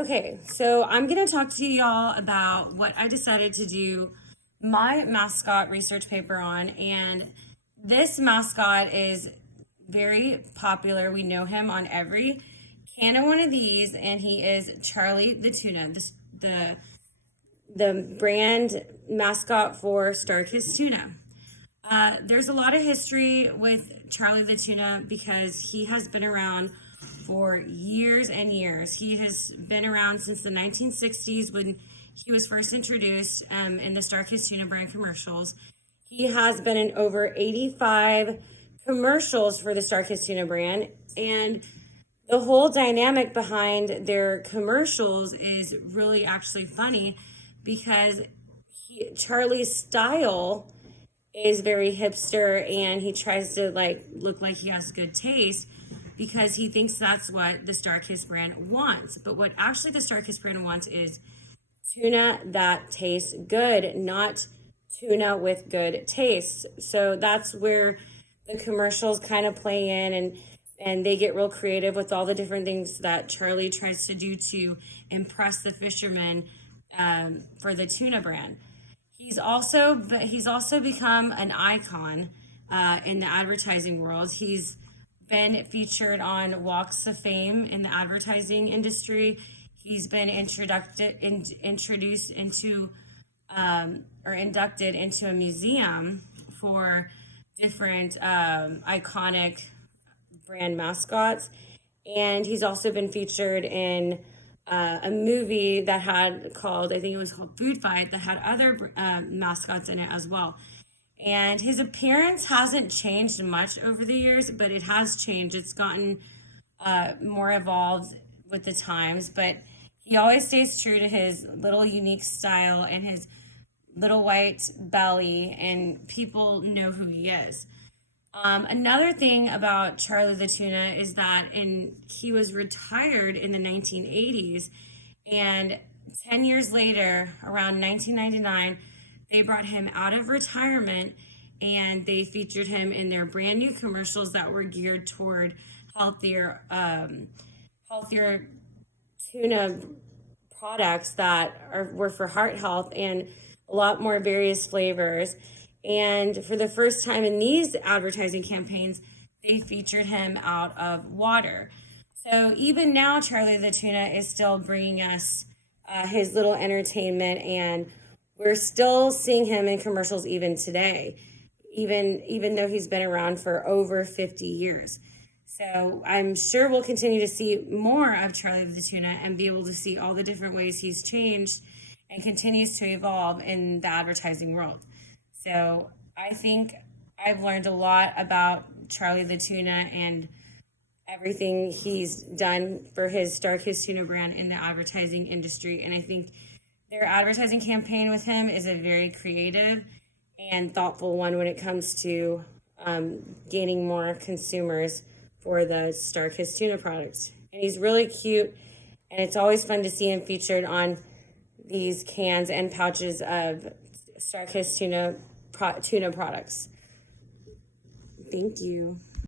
Okay, so I'm going to talk to y'all about what I decided to do my mascot research paper on. And this mascot is very popular. We know him on every can of one of these, and he is Charlie the tuna, the brand mascot for Starkist Tuna. There's a lot of history with Charlie the tuna because he has been around for years and years. He has been around since the 1960s when he was first introduced in the Starkist Tuna brand commercials. He has been in over 85 commercials for the Starkist Tuna brand, and the whole dynamic behind their commercials is really actually funny because Charlie's style is very hipster, and he tries to look like he has good taste because he thinks that's what the Starkist brand wants. But what actually the Starkist brand wants is tuna that tastes good, not tuna with good taste. So that's where the commercials kind of play in, and they get real creative with all the different things that Charlie tries to do to impress the fishermen for the tuna brand. He's also become an icon in the advertising world. He's been featured on Walks of Fame in the advertising industry. He's been introduced into or inducted into a museum for different iconic brand mascots. And he's also been featured in a movie that I think it was called Food Fight, that had other mascots in it as well. And his appearance hasn't changed much over the years, but it has changed. It's gotten more evolved with the times, but he always stays true to his little unique style and his little white belly, and people know who he is. Another thing about Charlie the Tuna is that he was retired in the 1980s, and 10 years later, around 1999, they brought him out of retirement and they featured him in their brand new commercials that were geared toward healthier tuna products that were for heart health and a lot more various flavors. And for the first time in these advertising campaigns, they featured him out of water. So even now, Charlie the Tuna is still bringing us his little entertainment, and we're still seeing him in commercials even today, even though he's been around for over 50 years. So I'm sure we'll continue to see more of Charlie the Tuna and be able to see all the different ways he's changed and continues to evolve in the advertising world. So I think I've learned a lot about Charlie the Tuna and everything he's done for his Starkist Tuna brand in the advertising industry. And I think their advertising campaign with him is a very creative and thoughtful one when it comes to gaining more consumers for the Starkist Tuna products. And he's really cute, and it's always fun to see him featured on these cans and pouches of Starkist tuna products. Thank you.